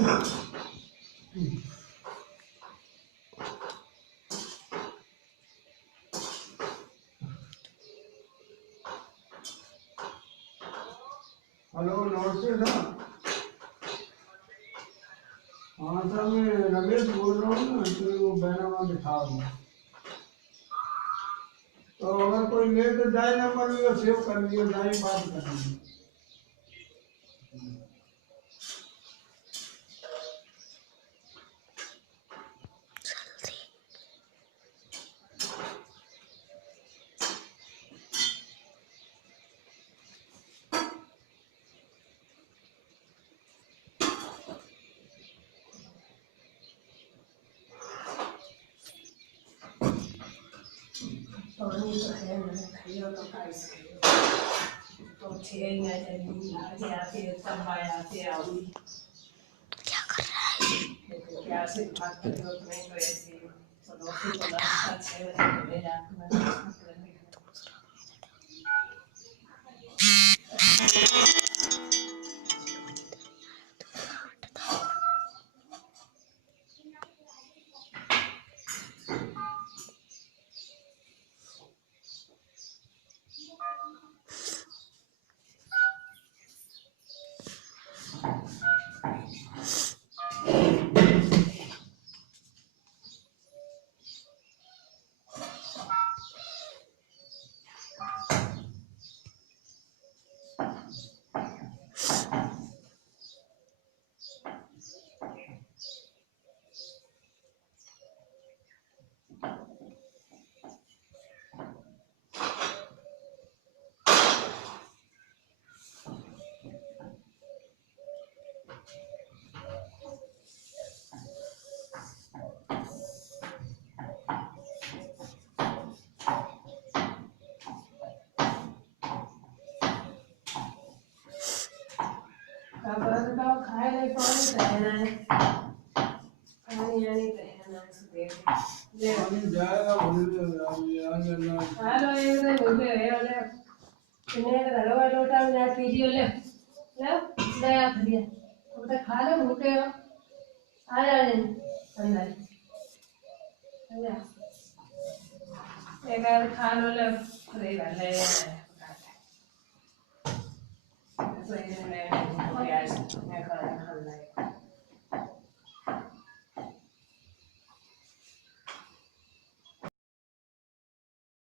Hello नमस्ते sir. हाँ sir मैं रमेश बोल रहा हूँ ना, तो वो बैनामा दिखा हूँ। तो अगर कोई ले तो जाए, नंबर भी सेव कर लियो, जाए बात करेंगे। पानी तो है ना, खाइयो तो खाइस तो छे ना जल्दी आते आते सब आते आओगी। क्या कर रहा है? तो क्या से बात करते हो तुम्हें तो ऐसे सदोसी को लाता 6 बजे ले जाकर का खाए ले पानी रहना है, पानी यानी रहना है ले पानी जाएगा बोले यार हालो एक दिन बोले है वाले इन्हें का दरवा लोटा में जाके पीजियो ले ले आ दिया अब तक खा लो भूखे हो आ जा अंदर आजा एक बार खा लो ले अरे वाले तो इन्हें मैं खा रहा है